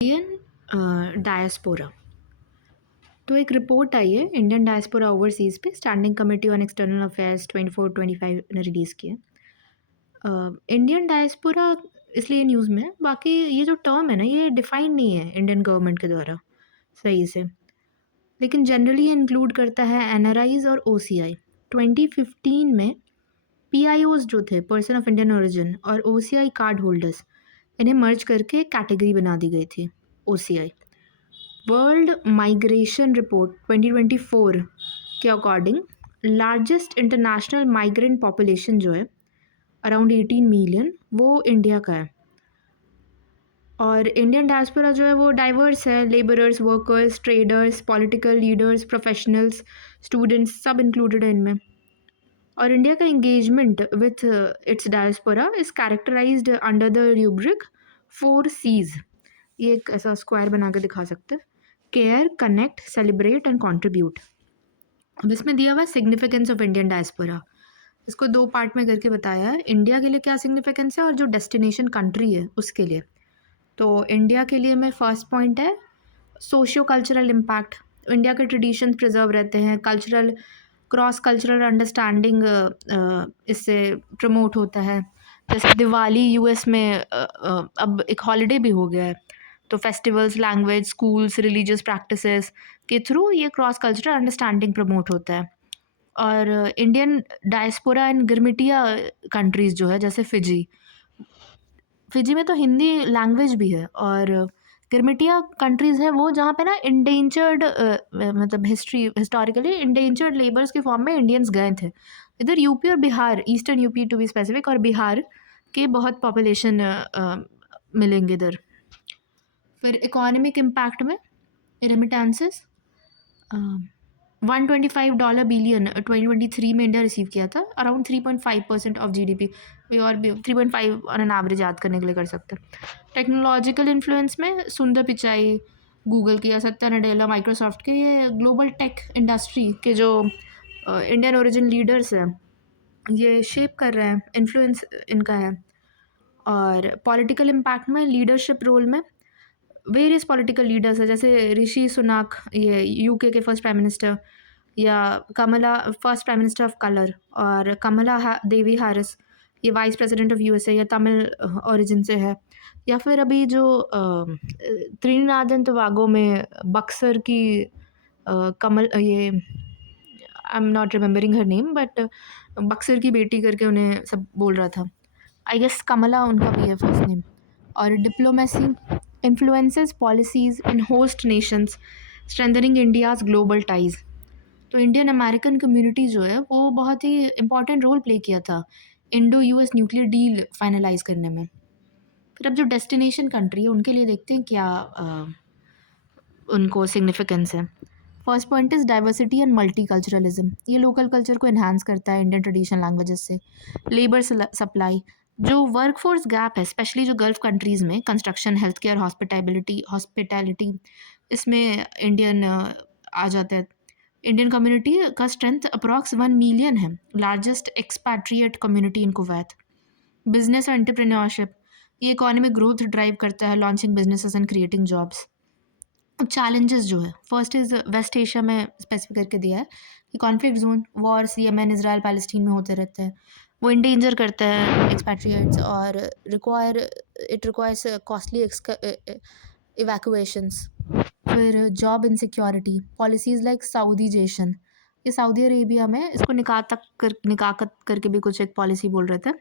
Indian diaspora. तो एक report आई है इंडियन डायस्पोरा ओवरसीज़ पे, standing committee on external affairs 24-25 ने रिलीज़ किया। इंडियन डायस्पोरा इसलिए न्यूज़ में है, बाकी ये जो टर्म है ना, ये डिफाइन नहीं है इंडियन गवर्नमेंट के द्वारा सही से, लेकिन जनरली इंक्लूड करता है एनआरआईज और ओसीआई। 2015 में पीआईओज जो थे, पर्सन ऑफ इंडियन ओरिजिन, और ओसीआई कार्ड होल्डर्स, इन्हें मर्ज करके कैटेगरी बना दी गई थी ओसीआई। वर्ल्ड माइग्रेशन रिपोर्ट 2024 के according largest international migrant population जो है अराउंड 18 मिलियन, वो इंडिया का है। और इंडियन डायस्पोरा जो है वो डाइवर्स है, labourers, workers, traders, political leaders, professionals, students, सब इंक्लूडेड है इनमें। और इंडिया का engagement with its diaspora is characterised under the rubric 4 C's। ये एक ऐसा स्क्वायर बना के दिखा सकते हैं: care, connect, celebrate and contribute. अब इसमें दिया हुआ सिग्निफिकेंस ऑफ इंडियन डायस्पोरा, इसको 2 पार्ट में करके बताया है। इंडिया के लिए क्या सिग्निफिकेंस है और जो डेस्टिनेशन कंट्री है उसके लिए। तो इंडिया के लिए में फर्स्ट पॉइंट है सोशियो कल्चरल इम्पैक्ट। इंडिया के ट्रेडिशंस प्रिजर्व रहते हैं, कल्चरल क्रॉस कल्चरल अंडरस्टैंडिंग इससे प्रमोट होता है। जैसे दिवाली यूएस में अब एक हॉलीडे भी हो गया है, तो festivals, language, schools, religious practices के थ्रू ये क्रॉस कल्चरल अंडरस्टैंडिंग प्रमोट होता है। और इंडियन डायस्पोरा इन गिरमिटिया कंट्रीज़ जो है, जैसे फिजी, फिजी में तो हिंदी लैंग्वेज भी है। और गिरमिटिया कंट्रीज़ है वो जहाँ पे ना इंडेंजर्ड मतलब हिस्टोरिकली इंडेंजर्ड लेबर्स के फॉर्म में इंडियंस गए थे। इधर यूपी और Bihar, eastern UP to be specific, और बिहार के बहुत पॉपुलेशन मिलेंगे इधर। फिर इकोनॉमिक इम्पैक्ट में रेमिटेंसेस $125 बिलियन 2023 में इंडिया रिसीव किया था, अराउंड 3.5% ऑफ जीडीपी। और भी 3.5 ऑन एन एवरेज याद करने के लिए कर सकते हैं। टेक्नोलॉजिकल इन्फ्लुएंस में सुंदर पिचाई गूगल के या सत्या नडेला माइक्रोसॉफ्ट के, ये ग्लोबल टेक इंडस्ट्री के जो इंडियन ओरिजिन लीडर्स हैं ये शेप कर रहे हैं, इन्फ्लुएंस इनका है। और पॉलिटिकल इम्पैक्ट में लीडरशिप रोल में वेरियस पॉलिटिकल लीडर्स है, जैसे ऋषि सुनाक, ये यूके के फर्स्ट प्राइम मिनिस्टर, या Kamala, first prime minister of colour, और कमला देवी हैरिस, ये वाइस प्रेसिडेंट ऑफ यूएसए, या तमिल ओरिजिन से है। या फिर अभी जो त्रिनिदाद एंड टोबैगो में बक्सर की कमल, ये I am not remembering her name, but Buxar की बेटी करके उन्हें सब बोल रहा था, आई गेस कमला उनका भी है फर्स्ट नेम। और डिप्लोमेसी इन्फ्लुएंसेस पॉलिसीज़ इन host Nations, strengthening India's global ties. तो इंडियन अमेरिकन कम्युनिटी जो है वो बहुत ही इम्पॉर्टेंट रोल प्ले किया था Indo US nuclear deal finalise करने में। फिर अब जो डेस्टिनेशन कंट्री है उनके लिए देखते हैं क्या उनको सिग्निफिकेंस है। First point is diversity and multiculturalism. ये लोकल कल्चर को इन्हांस करता है इंडियन ट्रेडिशनल लैंग्वेजेस से। लेबर सप्लाई, जो वर्कफोर्स गैप है स्पेशली जो गल्फ कंट्रीज़ में, कंस्ट्रक्शन, हेल्थ केयर, हॉस्पिटैलिटी, इसमें इंडियन आ जाते हैं। इंडियन कम्युनिटी का स्ट्रेंथ अप्रॉक्स 1 मिलियन है, largest expatriate community in Kuwait. Business और एंटरप्रेन्योरशिप, ये इकोनॉमिक ग्रोथ ड्राइव करता है, launching businesses and creating jobs. Challenges जो है, फर्स्ट इज़ वेस्ट एशिया में स्पेसिफिक करके दिया है कि conflict zone, Wars, Yemen, Israel, Palestine में होते रहते हैं, वो इंडेंजर करता है एक्सपैट्रिएट्स और रिक्वायर्स कॉस्टली इवैक्यूएशंस। फिर job insecurity, policies like Saudization, ये सऊदी अरेबिया में इसको निकाकत करके भी कुछ एक पॉलिसी बोल रहे थे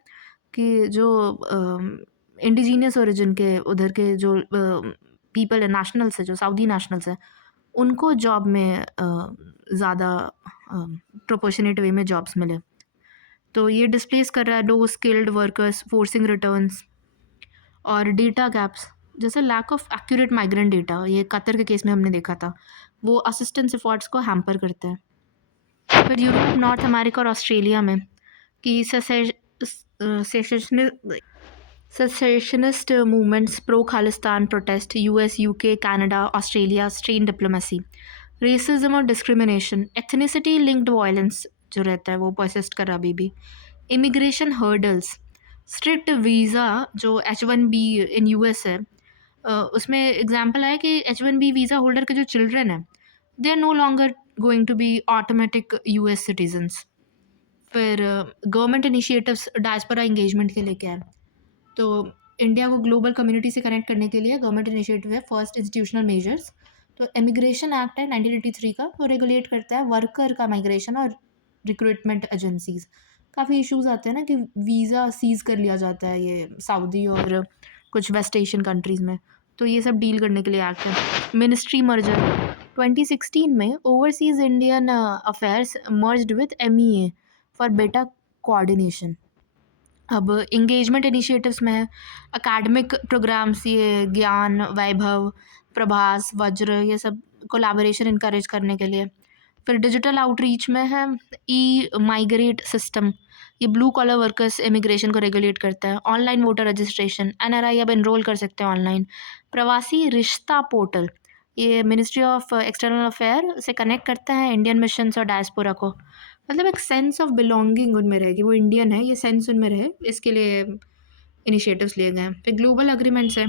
कि जो इंडिजीनियस ओरिजिन के उधर के जो पीपल है, नेशनल्स है, जो सऊदी नेशनल्स है, उनको जॉब में ज़्यादा प्रोपोर्शनेट वे में जॉब्स मिले। तो ये डिस्प्लेस कर रहा है low skilled workers, forcing returns. और डेटा गैप्स, जैसे lack of accurate migrant data, ये कतर के केस में हमने देखा था, वो असिस्टेंस एफर्ट्स को हैम्पर करते हैं। फिर यूरोप, नॉर्थ अमेरिका और ऑस्ट्रेलिया में कि secessionist movements, pro Khalistan protest, US, UK, Canada, Australia, strain diplomacy. Racism और डिस्क्रिमिनेशन, एथनिसिटी लिंक्ड वायलेंस जो रहता है वो परसिस्ट कर रहा अभी भी। इमिग्रेशन हर्डल्स, स्ट्रिक्ट वीज़ा जो H1B इन यूएस है, उसमें एग्जाम्पल है कि H1B वीज़ा होल्डर के जो चिल्ड्रन हैं, they are no longer going to be automatic US citizens. फिर गवर्नमेंट इनिशिएटिव्स डायस्पोरा एंगेजमेंट के लिए क्या है? तो इंडिया को ग्लोबल कम्युनिटी से कनेक्ट करने के लिए गवर्नमेंट इनिशिएटिव है फर्स्ट इंस्टीट्यूशनल मेजर्स। तो इमिग्रेशन एक्ट है 1983 का, वो रेगुलेट करता है वर्कर का माइग्रेशन और रिक्रूटमेंट एजेंसीज। काफ़ी इश्यूज आते हैं ना कि वीज़ा सीज कर लिया जाता है ये सऊदी और कुछ वेस्ट एशियन कंट्रीज़ में, तो ये सब डील करने के लिए एक्ट है। मिनिस्ट्री मर्जर 2016 में overseas Indian affairs merged with MEA for better coordination. अब इंगेजमेंट इनिशिएटिव्स में है एकेडमिक प्रोग्राम्स, ये ज्ञान वैभव, प्रभास, वज्र, ये सब कोलैबोरेशन इनकरेज करने के लिए। फिर डिजिटल आउटरीच में है ई माइग्रेट सिस्टम, ये ब्लू कॉलर वर्कर्स इमिग्रेशन को रेगुलेट करता है। ऑनलाइन वोटर रजिस्ट्रेशन, NRI अब एनरोल कर सकते हैं ऑनलाइन। प्रवासी रिश्ता पोर्टल, ये मिनिस्ट्री ऑफ एक्सटर्नल अफेयर से कनेक्ट करता है इंडियन मिशंस और डायस्पोरा को। मतलब एक सेंस ऑफ बिलोंगिंग उनमें रहे कि वो इंडियन है, ये सेंस उनमें रहे, इसके लिए इनिशिएटिव्स लिए गए हैं। फिर ग्लोबल अग्रीमेंट्स है,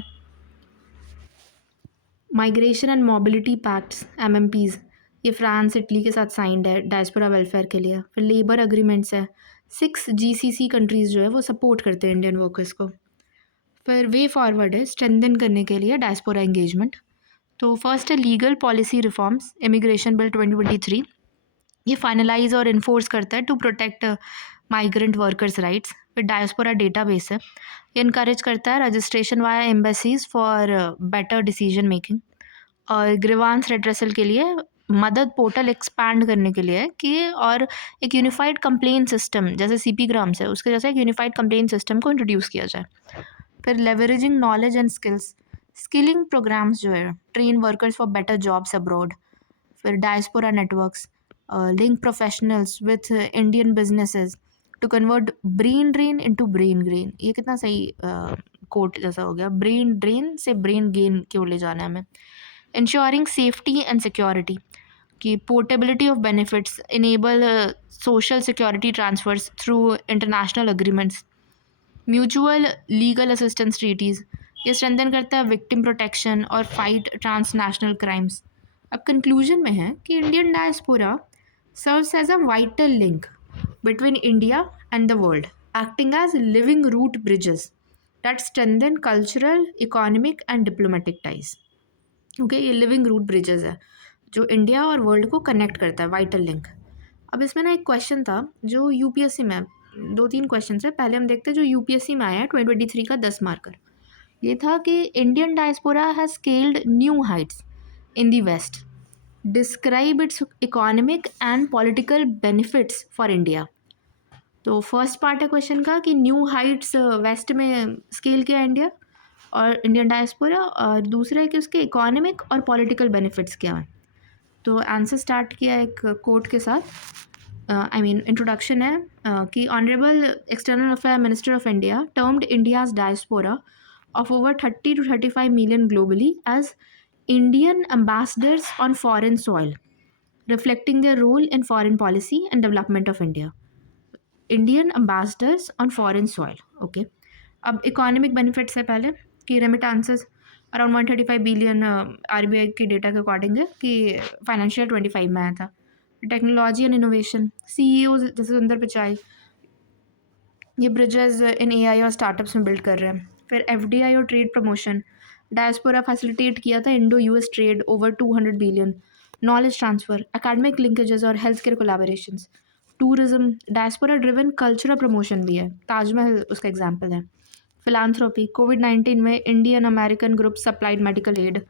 migration and mobility pacts MMPs, ये फ्रांस इटली के साथ साइंड है डायस्पोरा वेलफेयर के लिए। फिर लेबर अग्रीमेंट्स है, 6 GCC कंट्रीज़ जो है वो सपोर्ट करते हैं इंडियन वर्कर्स को। फिर वे फॉरवर्ड है स्ट्रेंथन करने के लिए डायस्पोरा एंगेजमेंट। तो फर्स्ट है legal policy reforms, immigration bill 2023, ये फाइनलाइज और इन्फोर्स करता है to protect migrant workers rights. फिर डायस्पोरा डेटाबेस है, ये इनकरेज करता है registration via embassies for better decision making. और ग्रीवांस रेड्रेसल के लिए मदद पोर्टल एक्सपैंड करने के लिए कि और एक यूनिफाइड कंप्लेंट सिस्टम जैसे CP ग्राम्स है उसके जैसे एक यूनिफाइड कंप्लेंट सिस्टम को इंट्रोड्यूस किया जाए। फिर leveraging knowledge and skills, skilling programmes जो है train workers for better jobs abroad. फिर diaspora networks link professionals with Indian businesses to convert brain drain into brain grain, ये कितना सही कोट जैसा हो गया, ब्रेन ड्रेन से ब्रेन गेन क्यों ले जाना है हमें। इंश्योरिंग सेफ्टी एंड सिक्योरिटी, कि portability of benefits enable social security transfers through international agreements. Mutual legal assistance treaties, ये स्ट्रेंथन करता है विक्टिम प्रोटेक्शन और फाइट ट्रांसनेशनल क्राइम्स। अब कंक्लूजन में है कि Indian diaspora serves as a vital link between India and the world, acting as living root bridges that strengthen cultural, economic and diplomatic ties. Okay, ये living root bridges है जो India और world को connect करता है, vital link. अब इसमें ना एक क्वेश्चन था जो यूपीएससी में, 2-3 क्वेश्चन है, पहले हम देखते हैं जो यूपीएससी में आया है 2023 का 10 मार्कर। ये था कि Indian diaspora has scaled new heights in the West, describe its economic and political benefits for India. तो फर्स्ट पार्ट है क्वेश्चन का कि न्यू हाइट्स वेस्ट में स्केल किया इंडिया और इंडियन डायस्पोरा, और दूसरा है कि उसके इकोनॉमिक और पॉलिटिकल बेनिफिट्स क्या हैं। तो आंसर स्टार्ट किया एक कोट के साथ, इंट्रोडक्शन है कि honourable external affair minister of India termed India's diaspora of over 30 to 35 million globally as Indian ambassadors on foreign soil, reflecting their role in foreign policy and development of India. Indian ambassadors on foreign soil, okay. अब economic benefits है पहले कि रेमिटांसेस around 135 billion RBI के data के according है कि financial 25 में आया था। टेक्नोलॉजी एंड इनोवेशन, CEO जैसे सुंदर पिचाई, ये ब्रिजेस इन AI और स्टार्टअप्स में बिल्ड कर रहे हैं। फिर FDI और ट्रेड प्रमोशन, डायस्पोरा फैसिलिटेट किया था Indo US trade over 200 billion. Knowledge transfer, academic linkages और health care collaborations. Tourism, diaspora driven cultural promotion भी है, ताजमहल उसका एग्जाम्पल है। फिलानथ्रोपी, COVID-19 में Indian American group supplied medical aid,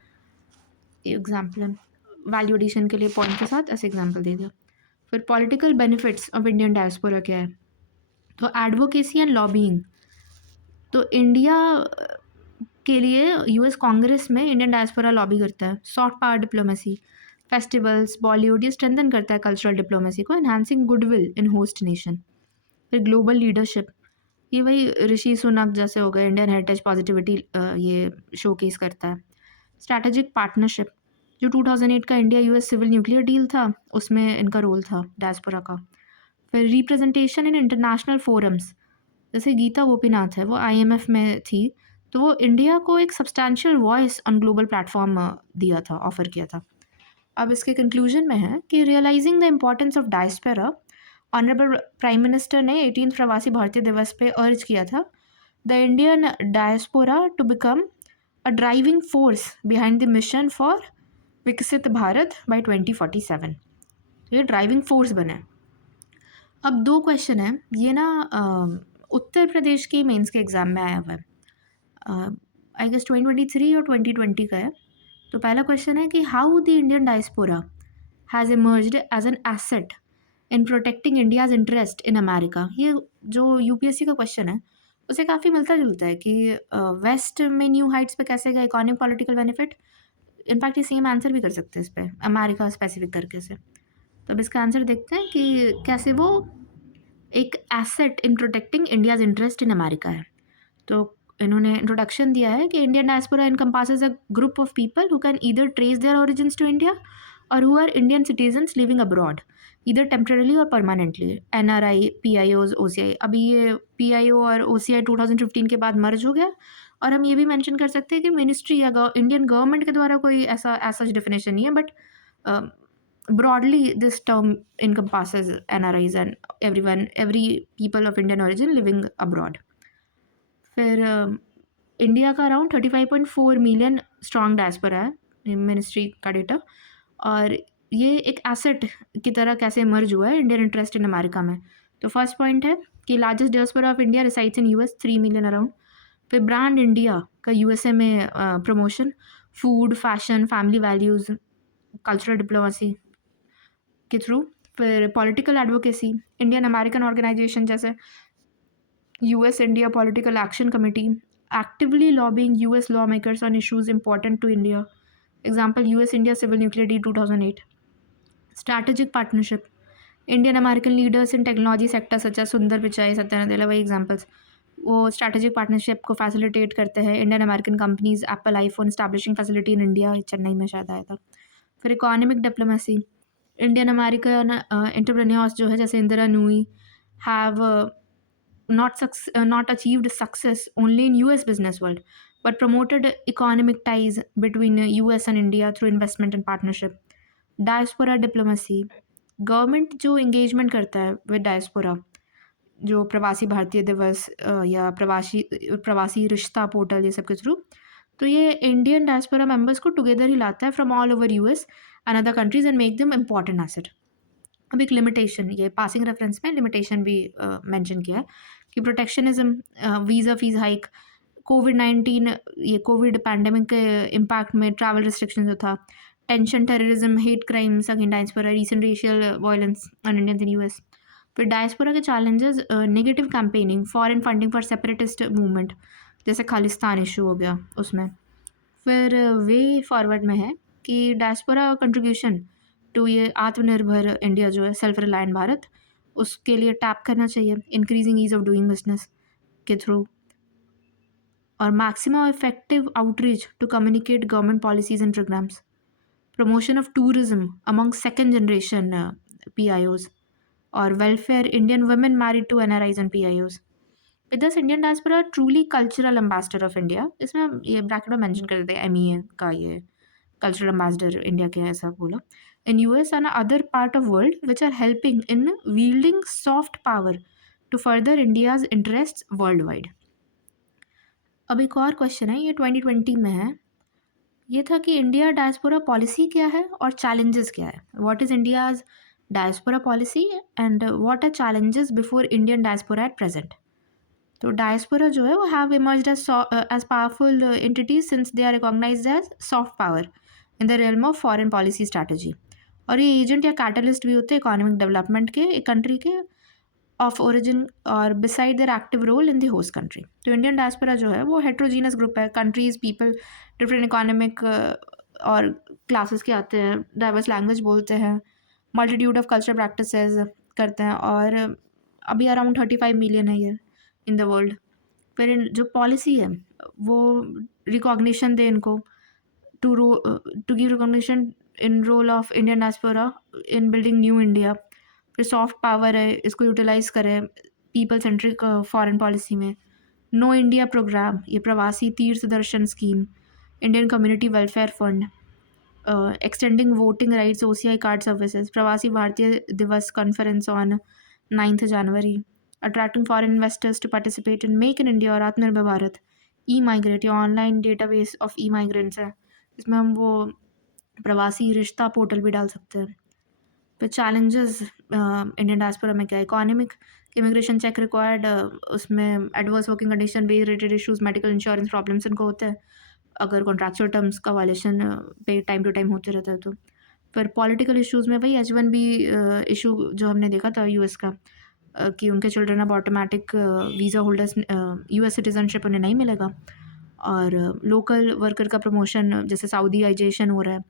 example है। Value addition के लिए पॉइंट के साथ ऐसे एग्जाम्पल दे दिया। फिर political benefits of Indian diaspora क्या है, तो एडवोकेसी एंड लॉबिंग, तो इंडिया के लिए US कांग्रेस में इंडियन डायस्पोरा लॉबी करता है। Soft power diplomacy, festivals, Bollywood, ये स्ट्रेंथन करता है कल्चरल डिप्लोमेसी को, enhancing goodwill in host nation. फिर ग्लोबल लीडरशिप, ये वही ऋषि सुनक जैसे हो गए, इंडियन हेरिटेज पॉजिटिविटी ये शोकेस करता है। स्ट्रैटेजिक पार्टनरशिप, जो 2008 का India US civil nuclear deal था उसमें इनका रोल था डायस्पोरा का। फिर रिप्रेजेंटेशन इन इंटरनेशनल फोरम्स, जैसे गीता गोपीनाथ है वो IMF में थी तो वो इंडिया को एक substantial voice on global platform दिया था, ऑफ़र किया था। अब इसके कंक्लूजन में है कि realizing the importance of diaspora, honourable prime minister ने 18 प्रवासी भारतीय दिवस पे अर्ज किया था the Indian diaspora to become a driving force behind the mission for Viksit Bharat bye 2047। ये ड्राइविंग फोर्स बने। अब दो क्वेश्चन है ये ना, उत्तर प्रदेश के मेंस के एग्ज़ाम में आया हुआ है, आई गेस 2023 और 2020 का है। तो पहला क्वेश्चन है कि how the Indian diaspora has emerged as an asset in protecting India's interest in America. ये जो यूपीएससी का क्वेश्चन है उसे काफ़ी मिलता जुलता है कि वेस्ट में न्यू हाइट्स पे कैसे गए, इकोनॉमिक पॉलिटिकल बेनिफिट। इनफैक्ट ये सेम आंसर भी कर सकते हैं इस पर, अमेरिका स्पेसिफिक करके से। तो अब इसका आंसर देखते हैं कि कैसे वो एक asset in protecting India's interest in America है। तो इन्होंने इंट्रोडक्शन दिया है कि Indian diaspora encompasses a group of people who can either trace their origins to India और who are Indian citizens living abroad either temporarily और permanently. NRI, PIOs, OCI. अभी ये पीआईओ और ओसीआई 2015 के बाद मर्ज हो गया। और हम ये भी मेंशन कर सकते हैं कि मिनिस्ट्री या इंडियन गवर्नमेंट के द्वारा कोई ऐसा सच डेफिनेशन नहीं है, but broadly this term encompasses NRIs and every people of Indian origin living abroad। फिर इंडिया का अराउंड 35.4 मिलियन स्ट्रॉन्ग डायस्पोरा है, मिनिस्ट्री का डेटा। और ये एक एसेट की तरह कैसे इमर्ज हुआ है इंडियन इंटरेस्ट इन अमेरिका में। तो फर्स्ट पॉइंट है कि largest diaspora of India resides in US, 3 million around. फिर ब्रांड इंडिया का यूएसए में promotion, food, fashion, family values, cultural diplomacy के थ्रू। फिर political advocacy, Indian American organisation जैसे US India political action committee actively lobbying US lawmakers on issues important to India. Example US India civil nuclear deal 2008। Strategic partnership, Indian American leaders in technology sector such as Sundar Pichai, Satyanand देला, वही examples. वो strategic partnership को facilitate करते हैं Indian American companies. Apple iPhone establishing facility in India, Chennai में शायद आया था। फिर economic diplomacy, Indian American entrepreneurs जो है जैसे Indira Nooyi have not achieved success only in US business world but promoted economic ties between US and India through investment and partnership। Diaspora diplomacy, government जो engagement करता है विद डायस्पोरा, जो प्रवासी भारतीय दिवस या प्रवासी रिश्ता पोर्टल, ये सब के थ्रू। तो ये इंडियन डायस्पोरा मेंबर्स को टुगेदर ही लाता है from all over US and other countries and make them important asset. अब एक लिमिटेशन, ये पासिंग रेफरेंस में लिमिटेशन भी मेंशन किया है कि प्रोटेक्शनिज्म, वीज़ा फीस हाइक, कोविड-19, ये कोविड पैंडेमिक के इम्पैक्ट में ट्रैवल रिस्ट्रिक्शन जो था, tension, terrorism, hate crimes against diaspora, recent racial violence on Indians in US. फिर डायस्पोरा के challenges, negative campaigning, foreign funding for separatist movement जैसे Khalistan issue हो गया उसमें। फिर वे फॉरवर्ड में है कि डायस्पोरा कंट्रीब्यूशन टू ये आत्मनिर्भर इंडिया जो है, सेल्फ रिलायंट भारत, उसके लिए टैप करना चाहिए increasing ease of doing business के थ्रू। और maximum effective outreach to communicate government policies and programmes, promotion of tourism among second generation PIOs, और welfare Indian women married to NRIs and PIOs। With this Indian diaspora truly cultural ambassador of India. इसमें हम ये bracket में mention कर देते हैं MEA का, ये कल्चरल एम्बेसडर इंडिया के, ऐसा बोला, in US and other part of world which are helping in wielding soft power to further India's interests worldwide। अब एक और क्वेश्चन है, ये 2020 में है। ये था कि इंडिया डायस्पोरा पॉलिसी क्या है और चैलेंजेस क्या है। What is India's diaspora policy and what are challenges before Indian diaspora at present. तो डायस्पोरा जो है वो have emerged as powerful entities since they are recognized as soft power in the realm of foreign policy strategy. और ये agent या catalyst भी होते हैं इकोनॉमिक डेवलपमेंट के एक कंट्री के ऑफ ओरिजिन और beside their active role in the host country. तो इंडियन डायस्पोरा जो है वो हेट्रोजीनस ग्रुप है, कंट्रीज, पीपल डिफरेंट इकोनॉमिक और क्लासेस के आते हैं, डाइवर्स लैंग्वेज बोलते हैं, मल्टीट्यूड ऑफ कल्चरल प्रैक्टिसेस करते हैं, और अभी अराउंड 35 मिलियन है ये इन द वर्ल्ड। फिर जो पॉलिसी है वो रिकॉग्निशन दे इनको, to give recognition in role of Indian diaspora in building new India. फिर सॉफ्ट पावर है, इसको यूटिलाइज करें पीपल सेंट्रिक फॉरेन पॉलिसी में। नो इंडिया प्रोग्राम, ये Pravasi Tirth Darshan scheme, Indian community welfare fund, extending voting rights, OCI card services, Pravasi Bharatiya Divas conference on 9 January, attracting foreign investors to participate in make in India और Atmanirbhar Bharat, e migrate, या online database of E migrants है, इसमें हम वो प्रवासी रिश्ता portal भी डाल सकते हैं। फिर चैलेंजेस इंडियन डायस्पोरा में क्या, इकोनॉमिक, इमिग्रेशन चेक रिक्वायर्ड, उसमें adverse working condition, wage related issues, medical insurance problems इनको होते हैं अगर कॉन्ट्रैक्चुअल टर्म्स का वायलेशन पे टाइम टू टाइम होते रहता है तो। फिर पॉलिटिकल इश्यूज़ में वही H1B इशू जो हमने देखा था यूएस का, कि उनके चिल्ड्रन अब automatic visa holders US citizenship उन्हें नहीं मिलेगा, और लोकल वर्कर का प्रमोशन जैसे सऊदीआइजेशन हो रहा है,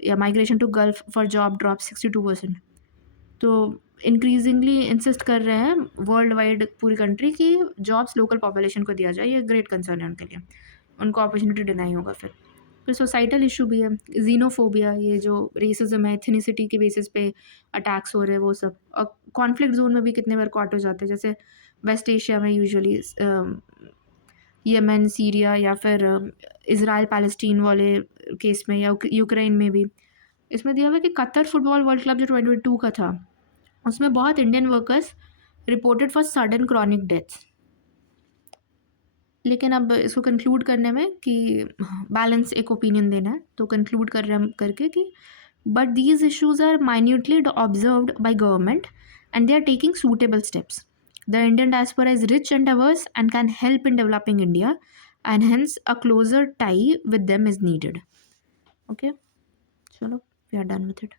या migration to Gulf for job drop 62%। तो इंक्रीजिंगली इंसिस्ट कर रहे हैं वर्ल्ड वाइड पूरी कंट्री की जॉब्स लोकल पॉपुलेशन को दिया जाए, ये ग्रेट कंसर्न है उनके लिए, उनको अपॉर्चुनिटी डिनाई होगा। फिर सोसाइटल इशू भी है, जीनोफोबिया, ये जो रेसिज्म है, एथनिसिटी के बेसिस पे अटैक्स हो रहे हैं वो सब, और कॉन्फ्लिक्ट जोन में भी कितने बार कॉट हो जाते हैं, जैसे वेस्ट एशिया में यूजुअली यमन, सीरिया, या फिर इसराइल पैलेस्टीन वाले केस में, या यूक्रेन में भी। इसमें दिया हुआ है कि कतर फुटबॉल वर्ल्ड क्लब जो 2022 का था, उसमें बहुत Indian workers reported for sudden chronic deaths. लेकिन अब इसको कंक्लूड करने में कि बैलेंस एक ओपिनियन देना है, तो कंक्लूड कर रहे हैं करके कि but these issues are minutely observed by government and they are taking suitable steps. The Indian diaspora is rich and diverse and can help in developing India, and hence a closer tie with them is needed. Okay, chalo, we are done with it.